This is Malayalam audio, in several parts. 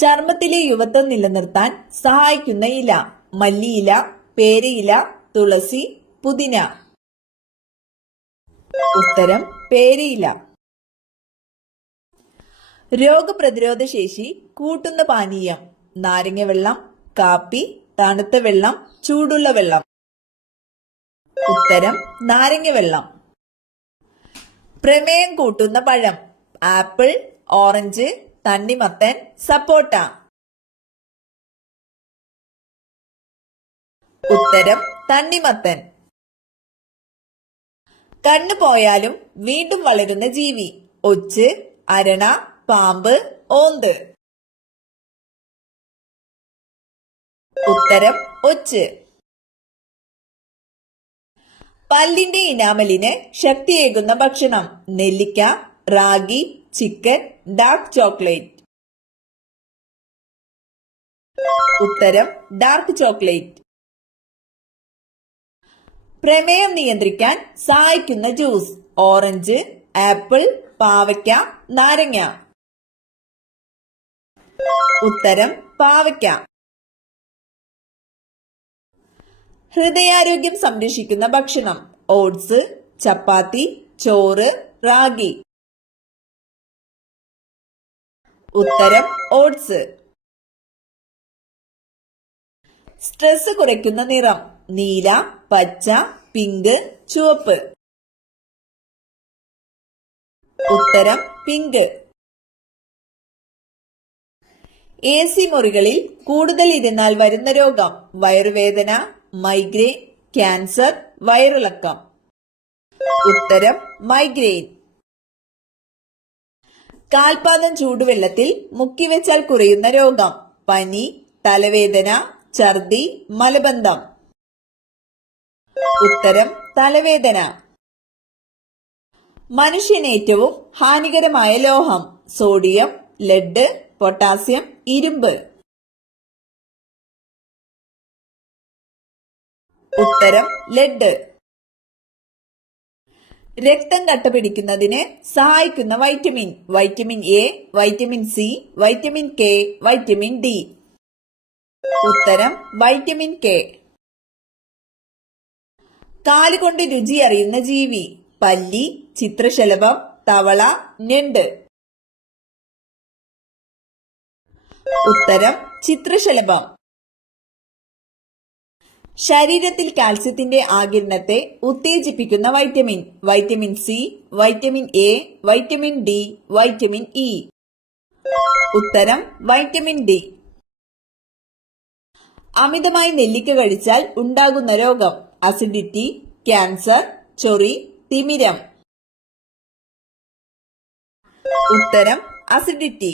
ചർമ്മത്തിലെ യുവത്വം നിലനിർത്താൻ സഹായിക്കുന്ന ഇല: മല്ലിയില, പേരയില, തുളസി, പുതിന. ഉത്തരം പേരയില. രോഗപ്രതിരോധ ശേഷി കൂട്ടുന്ന പാനീയം: നാരങ്ങ വെള്ളം, കാപ്പി, തണുത്ത വെള്ളം, ചൂടുള്ള വെള്ളം. ഉത്തരം നാരങ്ങ വെള്ളം. പ്രമേയം കൂട്ടുന്ന പഴം: ആപ്പിൾ, ഓറഞ്ച്, തണ്ണിമത്തൻ, സപ്പോട്ട. ഉത്തരം തണ്ണിമത്തൻ. കണ്ണു പോയാലും വീണ്ടും വളരുന്ന ജീവി: ഒച്ച്, അരണ, പാമ്പ്, ഓന്ത്. ഉത്തരം ഒച്ച്. പല്ലിന്റെ ഇനാമലിന് ശക്തിയേകുന്ന ഭക്ഷണം: നെല്ലിക്ക, റാഗി, ചിക്കൻ, ഡാർക്ക് ചോക്ലേറ്റ്. ഉത്തരം ഡാർക്ക് ചോക്ലേറ്റ്. പ്രമേയം നിയന്ത്രിക്കാൻ സഹായിക്കുന്ന ജ്യൂസ്: ഓറഞ്ച്, ആപ്പിൾ, പാവയ്ക്ക, നാരങ്ങ. ഉത്തരം പാവയ്ക്ക. ഹൃദയാരോഗ്യം സംരക്ഷിക്കുന്ന ഭക്ഷണം: ഓട്സ്, ചപ്പാത്തി, ചോറ്, റാഗി. ഉത്തരം ഓട്സ്. സ്ട്രെസ് കുറയ്ക്കുന്ന നിറം: നീല, പച്ച, പിങ്ക്, ചുവപ്പ്. ഉത്തരം പിങ്ക്. AC മുറികളിൽ കൂടുതൽ ഇരുന്നാൽ വരുന്ന രോഗം: വയറുവേദന, മൈഗ്രെയിൻ, ക്യാൻസർ, വയറിളക്കം. ഉത്തരം മൈഗ്രെയിൻ. കാൽപാദം ചൂടുവെള്ളത്തിൽ മുക്കിവെച്ചാൽ കുറയുന്ന രോഗം: പനി, തലവേദന, ഛർദി, മലബന്ധം. ഉത്തരം തലവേദന. മനുഷ്യന് ഏറ്റവും ഹാനികരമായ ലോഹം: സോഡിയം, ലെഡ്, പൊട്ടാസ്യം, ഇരുമ്പ്. ഉത്തരം ലെഡ്. രക്തം കട്ടപിടിക്കുന്നതിന് സഹായിക്കുന്ന vitamin: vitamin A, vitamin C, vitamin K, vitamin D. ഉത്തരം വൈറ്റമിൻ കെ. കാലുകൊണ്ട് രുചി അറിയുന്ന ജീവി: പല്ലി, ചിത്രശലഭം, തവള, ഞണ്ട്. ഉത്തരം ചിത്രശലഭം. ശരീരത്തിൽ കാൽസ്യത്തിന്റെ ആഗിരണത്തെ ഉത്തേജിപ്പിക്കുന്ന vitamin: vitamin C, vitamin A, vitamin D, vitamin E. ഉത്തരം വൈറ്റമിൻ ഡി. അമിതമായി നെല്ലിക്ക കഴിച്ചാൽ ഉണ്ടാകുന്ന രോഗം: അസിഡിറ്റി, ക്യാൻസർ, ചൊറി, തിമിരം. ഉത്തരം അസിഡിറ്റി.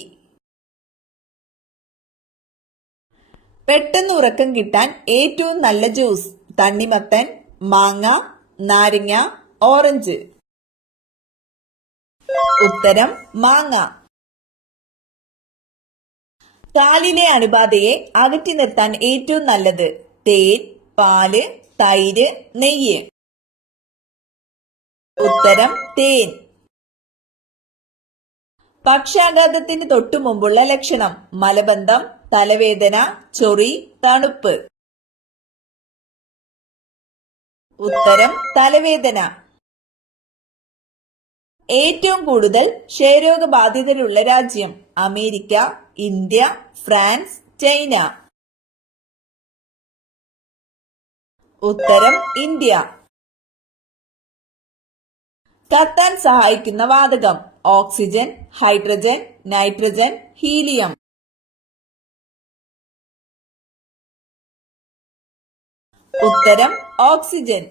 പെട്ടെന്ന് ഉറക്കം കിട്ടാൻ ഏറ്റവും നല്ല ജ്യൂസ്: തണ്ണിമത്തൻ, മാങ്ങ, നാരങ്ങ, ഓറഞ്ച്. ഉത്തരം മാങ്ങ. കാലിലെ അണുബാധയെ അകറ്റി നിർത്താൻ ഏറ്റവും നല്ലത്: തേൻ, പാല്, തൈര്, നെയ്യ്. ഉത്തരം തേൻ. പക്ഷാഘാതത്തിന് തൊട്ടു മുമ്പുള്ള ലക്ഷണം: മലബന്ധം, തലവേദന, ചൊറി, തണുപ്പ്. ഉത്തരം തലവേദന. ഏറ്റവും കൂടുതൽ ക്ഷയരോഗബാധിതരുള്ള രാജ്യം: അമേരിക്ക, ഇന്ത്യ, ഫ്രാൻസ്, ചൈന. ഉത്തരം ഇന്ത്യ. കത്താൻ സഹായിക്കുന്ന വാതകം: ഓക്സിജൻ, ഹൈഡ്രജൻ, നൈട്രജൻ, ഹീലിയം. ഉത്തരം ഓക്സിജൻ.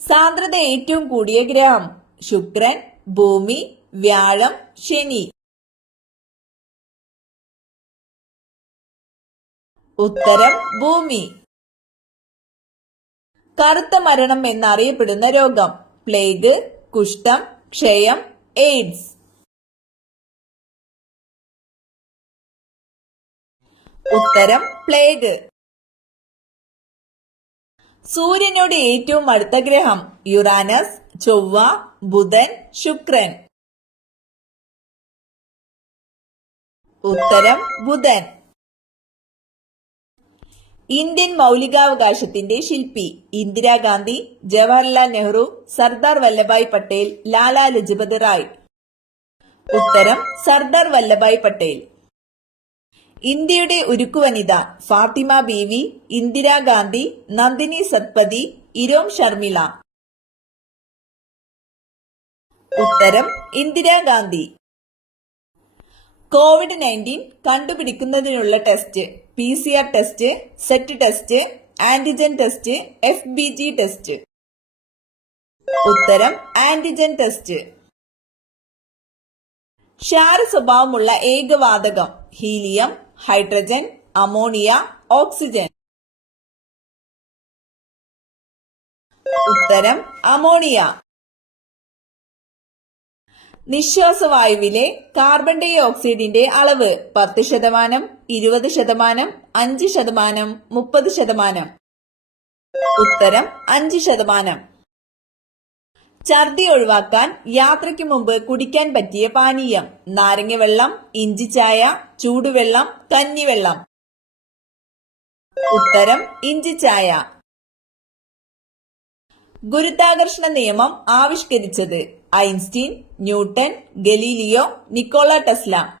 സാന്ദ്രത ഏറ്റവും കൂടിയ ഗ്രഹം: ശുക്രൻ, ഭൂമി, വ്യാഴം, ശനി. ഉത്തരം ഭൂമി. കറുത്ത മരണം എന്നറിയപ്പെടുന്ന രോഗം: പ്ലേഗ്, കുഷ്ഠം, ക്ഷയം, എയ്ഡ്സ്. ഉത്തരം പ്ലേഗ്. സൂര്യനോട് ഏറ്റവും അടുത്ത ഗ്രഹം: യുറാനസ്, ചൊവ്വ, ബുധൻ, ശുക്രൻ. ഉത്തരം ബുധൻ. ഇന്ത്യൻ മൗലികാവകാശത്തിന്റെ ശില്പി ഇന്ദിരാഗാന്ധി, ജവഹർലാൽ നെഹ്റു, സർദാർ വല്ലഭായ് പട്ടേൽ, ലാലാ ലജ്പത് റായ്. ഉത്തരം സർദാർ വല്ലഭായ് പട്ടേൽ. ഇന്ത്യയുടെ ഉരുക്കുവനിത ഫാത്തിമ ബീവി, ഇന്ദിരാഗാന്ധി, നന്ദിനി സത്പതി, ഇരോം ശർമിള. ഉത്തരം ഇന്ദിരാഗാന്ധി. COVID-19 കണ്ടുപിടിക്കുന്നതിനുള്ള test PCR test, set test, antigen test, FBG test. ഉത്തരം ആന്റിജൻ ടെസ്റ്റ്. ക്ഷാര സ്വഭാവമുള്ള ഏകവാതകം ഹീലിയം, ഹൈഡ്രജൻ, അമോണിയ, ഓക്സിജൻ. ഉത്തരം അമോണിയ. നിശ്വാസവായുവിലെ കാർബൺ ഡൈ ഓക്സൈഡിന്റെ അളവ് 10%, 20%, 5%, 30%. ഉത്തരം 5%. ഛർദി ഒഴിവാക്കാൻ യാത്രയ്ക്ക് മുമ്പ് കുടിക്കാൻ പറ്റിയ പാനീയം നാരങ്ങ വെള്ളം, ഇഞ്ചി ചായ, ചൂടുവെള്ളം, കഞ്ഞിവെള്ളം. ഉത്തരം ഇഞ്ചി ചായ. ഗുരുത്വാകർഷണ നിയമം ആവിഷ്കരിച്ചത് Einstein, Newton, Galileo, Nikola Tesla.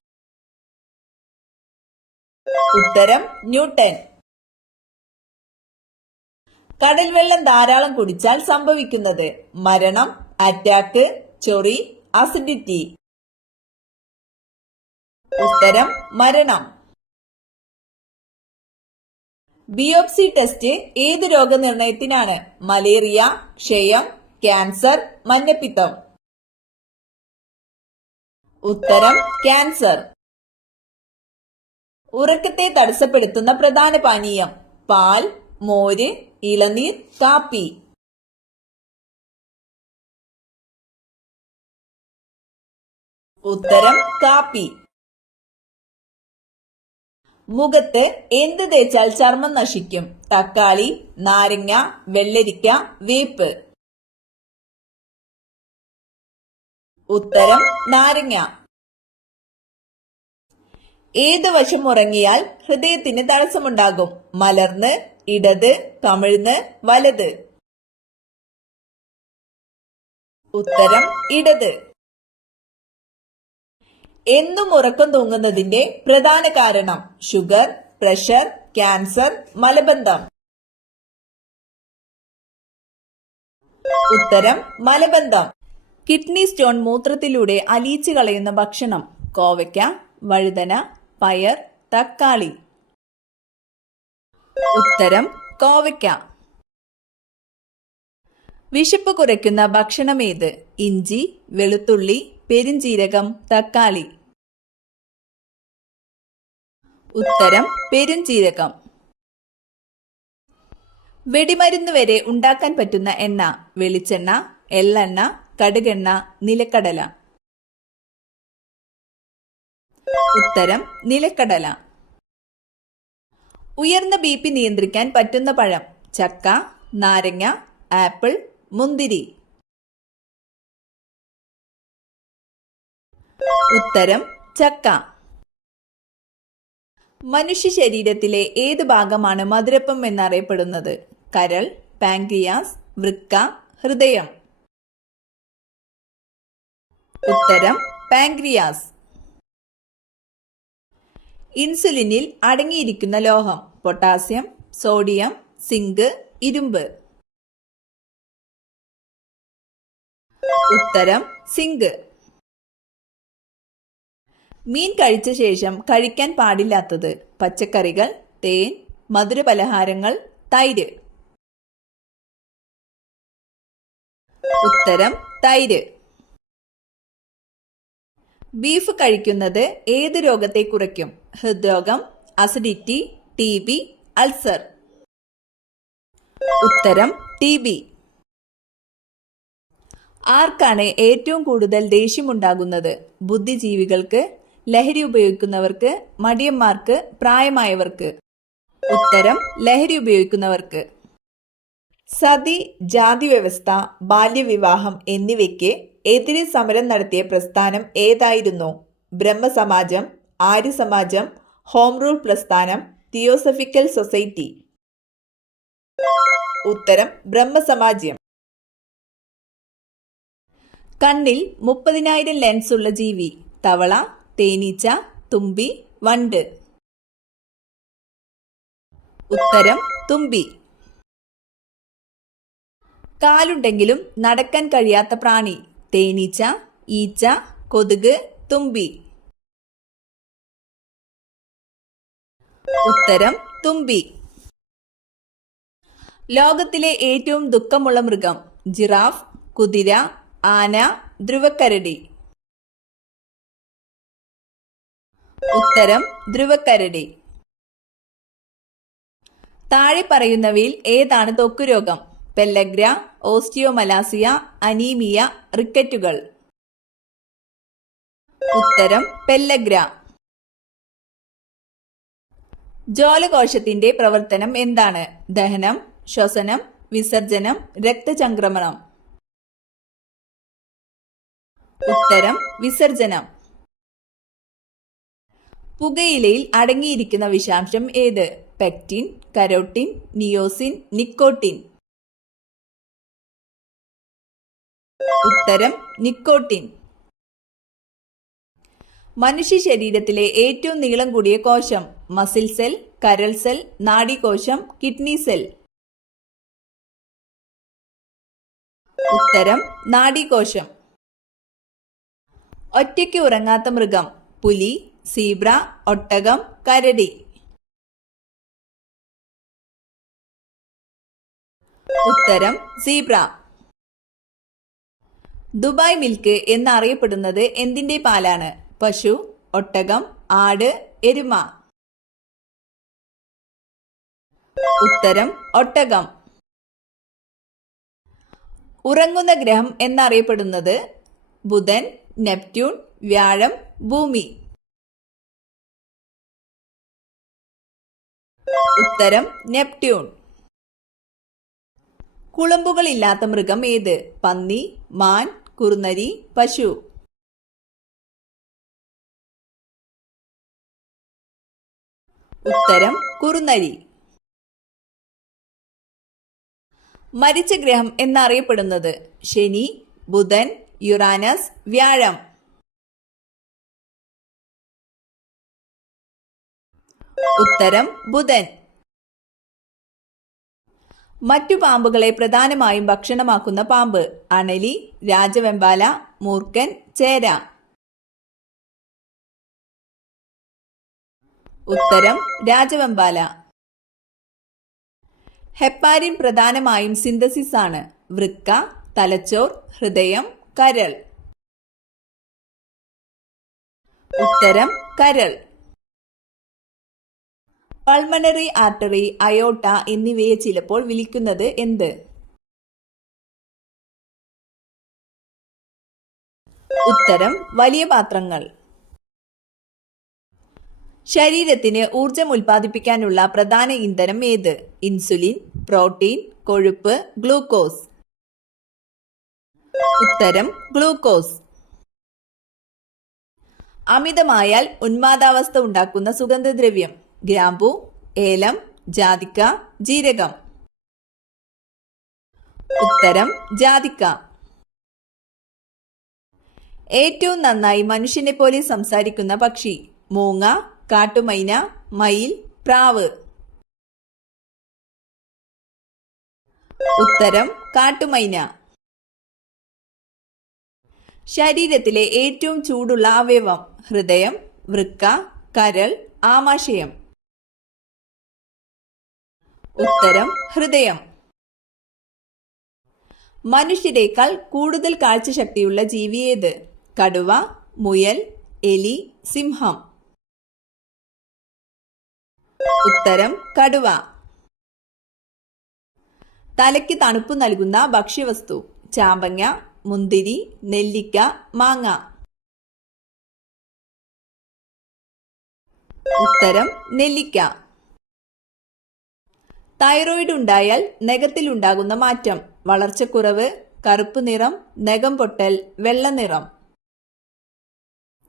ഉത്തരം ന്യൂട്ടൺ. കടൽ വെള്ളം ധാരാളം കുടിച്ചാൽ സംഭവിക്കുന്നത് മരണം, അറ്റാക്ക്, ചൊറി, അസിഡിറ്റി. ഉത്തരം മരണം. ബിയോപ്സി ടെസ്റ്റ് ഏത് രോഗനിർണയത്തിനാണ്? മലേറിയ, ക്ഷയം, ക്യാൻസർ, മഞ്ഞപ്പിത്തം. ഉത്തരം ക്യാൻസർ. ഉറക്കത്തെ തടസ്സപ്പെടുത്തുന്ന പ്രധാന പാനീയം പാൽ, മോര്, ഇളനീർ, കാപ്പി. ഉത്തരം കാപ്പി. മുഖത്ത് എന്ത് തേച്ചാൽ ചർമ്മം നശിക്കും? തക്കാളി, നാരങ്ങ, വെള്ളരിക്ക, വേപ്പ്. ഉത്തരം നാരങ്ങ. ഏത് വശം ഉറങ്ങിയാൽ ഹൃദയത്തിന് തടസ്സമുണ്ടാകും? മലർന്ന്, ഇടത്, കമിഴ്ന്ന്, വലത്. ഉത്തരം ഇടത്. എന്നും ഉറക്കം തൂങ്ങുന്നതിന്റെ പ്രധാന കാരണം ഷുഗർ, പ്രഷർ, ക്യാൻസർ, മലബന്ധം. ഉത്തരം മലബന്ധം. കിഡ്നി സ്റ്റോൺ മൂത്രത്തിലൂടെ അലിയിച്ചു കളയുന്ന ഭക്ഷണം കോവയ്ക്ക, വഴുതന, പയർ, തക്കാളി. ഉത്തരം കോവയ്ക്ക. വിശപ്പ് കുറയ്ക്കുന്ന ഭക്ഷണം ഏത്? ഇഞ്ചി, വെളുത്തുള്ളി, പെരുംജീരകം, തക്കാളി. ഉത്തരം പെരുംജീരകം. വെടിമരുന്ന് വരെ ഉണ്ടാക്കാൻ പറ്റുന്ന എണ്ണ വെളിച്ചെണ്ണ, എള്ളെണ്ണ, കടുകെണ്ണ, നിലക്കടല. ഉത്തരം നിലക്കടല. ഉയർന്ന BP നിയന്ത്രിക്കാൻ പറ്റുന്ന പഴം ചക്ക, നാരങ്ങ, ആപ്പിൾ, മുന്തിരി. ഉത്തരം ചക്ക. മനുഷ്യ ശരീരത്തിലെ ഏത് ഭാഗമാണ് മധുരപ്പം എന്നറിയപ്പെടുന്നത്? കരൾ, പാൻക്രിയാസ്, വൃക്ക, ഹൃദയം. ഉത്തരം പാൻക്രിയാസ്. ഇൻസുലിനിൽ അടങ്ങിയിരിക്കുന്ന ലോഹം പൊട്ടാസ്യം, സോഡിയം, സിങ്ക്, ഇരുമ്പ്. ഉത്തരം സിങ്ക്. മീൻ കഴിച്ച ശേഷം കഴിക്കാൻ പാടില്ലാത്തത് പച്ചക്കറികൾ, തേൻ, മധുരപലഹാരങ്ങൾ, തൈര്. ഉത്തരം തൈര്. ബീഫ് കഴിക്കുന്നത് ഏത് രോഗത്തെ കുറയ്ക്കും? ഹൃദ്രോഗം, അസിഡിറ്റി, TB, അൾസർ. ഉത്തരം TB. ആർക്കാണ് ഏറ്റവും കൂടുതൽ ദേഷ്യമുണ്ടാകുന്നത്? ബുദ്ധിജീവികൾക്ക്, ലഹരി ഉപയോഗിക്കുന്നവർക്ക്, മടിയന്മാർക്ക്, പ്രായമായവർക്ക്. ഉത്തരം ലഹരി ഉപയോഗിക്കുന്നവർക്ക്. സതി, ജാതി വ്യവസ്ഥ, ബാല്യവിവാഹം എന്നിവയ്ക്ക് എതിരെ സമരം നടത്തിയ പ്രസ്ഥാനം ഏതായിരുന്നു? ബ്രഹ്മസമാജം, ആര്യസമാജം, ഹോം റൂൾ പ്രസ്ഥാനം, തിയോസഫിക്കൽ സൊസൈറ്റി. ഉത്തരം ബ്രഹ്മസമാജ്യം. കണ്ണിൽ 30,000 ലെൻസ് ഉള്ള ജീവി? തവള, തേനീച്ച, തുമ്പി, വണ്ട്. ഉത്തരം തുമ്പി. കാലുണ്ടെങ്കിലും നടക്കാൻ കഴിയാത്ത പ്രാണി? തേനീച്ച, ഈച്ച, കൊതുക്, തുമ്പി. ഉത്തരം തുമ്പി. ലോകത്തിലെ ഏറ്റവും ദുഃഖമുള്ള മൃഗം? ജിറാഫ്, കുതിര, ആന, ധ്രുവക്കരടി. ഉത്തരം ധ്രുവക്കരടി. താഴെ പറയുന്നവയിൽ ഏതാണ് ത്വക്ക് രോഗം? പെല്ലഗ്ര, ഓസ്റ്റിയോമലാസിയ, അനീമിയ, റിക്കറ്റുകൾ. ഉത്തരം പെല്ലഗ്ര. ജോലകോശത്തിന്റെ പ്രവർത്തനം എന്താണ്? ദഹനം, ശ്വസനം, വിസർജനം, രക്തചംക്രമണം. ഉത്തരം വിസർജനം. പുകയിലയിൽ അടങ്ങിയിരിക്കുന്ന വിഷാംശം ഏത്? Pectin, carotene, niacin, nicotine. ഉത്തരം നിക്കോട്ടിൻ. മനുഷ്യ ശരീരത്തിലെ ഏറ്റവും നീളം കൂടിയ കോശം? മസിൽ സെൽ, കരൾ സെൽ, നാഡീകോശം, കിഡ്നി സെൽ. ഉത്തരം നാഡീകോശം. ഒറ്റയ്ക്ക് ഉറങ്ങാത്ത മൃഗം? പുലി, സീബ്ര, ഒട്ടകം, കരടി. ഉത്തരം സീബ്ര. ദുബായ് മിൽക്ക് എന്നറിയപ്പെടുന്നത് എന്തിന്റെ പാലാണ്? പശു, ഒട്ടകം, ആട്, എരുമ. ഉത്തരം ഒട്ടകം. ഉറങ്ങുന്ന ഗ്രഹം എന്നറിയപ്പെടുന്നത്? ബുധൻ, നെപ്റ്റ്യൂൺ, വ്യാഴം, ഭൂമി. ഉത്തരം നെപ്റ്റ്യൂൺ. കുളമ്പുകളില്ലാത്ത മൃഗം ഏത്? പന്നി, മാൻ, കുറുനരി, പശു. ഉത്തരം കുറുനരി. മരിച്ച ഗ്രഹം എന്നറിയപ്പെടുന്നത്? ശനി, ബുധൻ, യുറാനസ്, വ്യാഴം. ഉത്തരം ബുധൻ. മറ്റു പാമ്പുകളെ പ്രധാനമായും ഭക്ഷണമാക്കുന്ന പാമ്പ്? അണലി, രാജവെമ്പാല, മൂർഖൻ, ചേര. ഉത്തരം രാജവെമ്പാല. ഹെപ്പാരിൻ പ്രധാനമായും സിന്തസിസ് ആണ്? വൃക്ക, തലച്ചോർ, ഹൃദയം, കരൾ. ഉത്തരം കരൾ. പൾമണറി ആർട്ടറി, അയോട്ട എന്നിവയെ ചിലപ്പോൾ വിളിക്കുന്നത് എന്ത്? ഉത്തരം വലിയ പാത്രങ്ങൾ. ശരീരത്തിന് ഊർജം ഉൽപ്പാദിപ്പിക്കാനുള്ള പ്രധാന ഇന്ധനം ഏത്? ഇൻസുലിൻ, പ്രോട്ടീൻ, കൊഴുപ്പ്, ഗ്ലൂക്കോസ്. ഉത്തരം ഗ്ലൂക്കോസ്. അമിതമായാൽ ഉന്മാദാവസ്ഥ ഉണ്ടാക്കുന്ന സുഗന്ധദ്രവ്യം? ഗ്രാമ്പു, ഏലം, ജാതിക്ക, ജീരകം. ഉത്തരം ജാതിക്ക. ഏറ്റവും നന്നായി മനുഷ്യനെ പോലെ സംസാരിക്കുന്ന പക്ഷി? മൂങ്ങ, കാട്ടുമൈന, മയിൽ, പ്രാവ്. ഉത്തരം കാട്ടുമൈന. ശരീരത്തിലെ ഏറ്റവും ചൂടുള്ള അവയവം? ഹൃദയം, വൃക്ക, കരൾ, ആമാശയം. ഉത്തരം ഹൃദയം. മനുഷ്യരെക്കാൾ കൂടുതൽ കാഴ്ചശക്തിയുള്ള ജീവി ഏത്? കടുവ, മുയൽ, എലി, സിംഹം. ഉത്തരം കടുവ. തലയ്ക്ക് തണുപ്പ് നൽകുന്ന ഭക്ഷ്യവസ്തു? ചാമ്പങ്ങ, മുന്തിരി, നെല്ലിക്ക, മാങ്ങ. ഉത്തരം നെല്ലിക്ക. തൈറോയിഡ് ഉണ്ടായാൽ നഖത്തിലുണ്ടാകുന്ന മാറ്റം? വളർച്ചക്കുറവ്, കറുപ്പ് നിറം, നഖം പൊട്ടൽ, വെള്ള നിറം.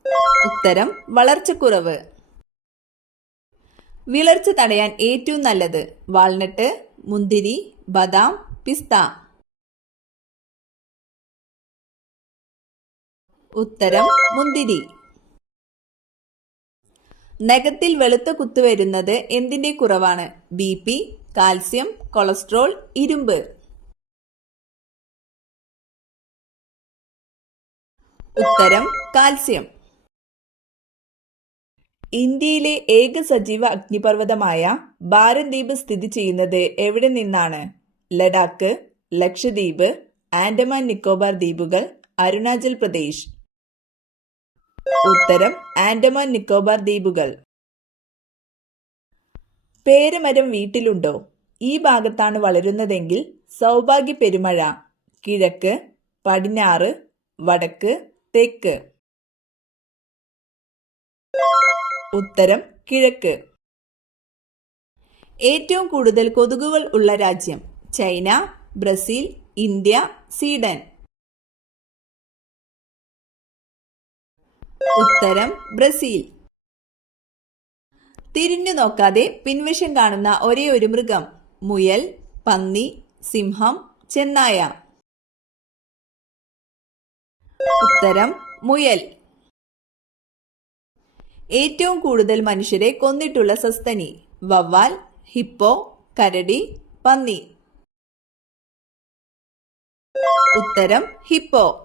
ഉത്തരം വളർച്ചക്കുറവ്. വിളർച്ച തടയാൻ ഏറ്റവും നല്ലത് വാൾനട്ട്, മുന്തിരി, ബദാം, പിസ്ത. ഉത്തരം മുന്തിരി. നഖത്തിൽ വെളുത്ത കുത്ത് വരുന്നത് എന്തിന്റെ കുറവാണ്? BP, കാൽസ്യം, കൊളസ്ട്രോൾ, ഇരുമ്പ്. ഉത്തരം കാൽസ്യം. ഇന്ത്യയിലെ ഏക സജീവ അഗ്നിപർവ്വതമായ ബാരദ്വീപ് സ്ഥിതി ചെയ്യുന്നത് എവിടെ നിന്നാണ്? ലഡാക്ക്, ലക്ഷദ്വീപ്, ആൻഡമാൻ നിക്കോബാർ ദ്വീപുകൾ, അരുണാചൽ പ്രദേശ്. ഉത്തരം ആൻഡമാൻ നിക്കോബാർ ദ്വീപുകൾ. പേരമരം വീട്ടിലുണ്ടോ? ഈ ഭാഗത്താണ് വളരുന്നതെങ്കിൽ സൗഭാഗ്യ പെരുമഴ. കിഴക്ക്, പടിഞ്ഞാറ്, വടക്ക്, തെക്ക്. ഉത്തരം കിഴക്ക്. ഏറ്റവും കൂടുതൽ കൊതുകുകൾ ഉള്ള രാജ്യം? China, Brazil, India, Sweden. ഉത്തരം ബ്രസീൽ. തിരിഞ്ഞു നോക്കാതെ പിൻവശം കാണുന്ന ഒരേ ഒരു മൃഗം? മുയൽ, പന്നി, സിംഹം, ചെന്നായ. ഉത്തരം മുയൽ. ഏറ്റവും കൂടുതൽ മനുഷ്യരെ കൊന്നിട്ടുള്ള സസ്തനി? വവ്വാൽ, ഹിപ്പോ, കരടി, പന്നി. ഉത്തരം ഹിപ്പോ.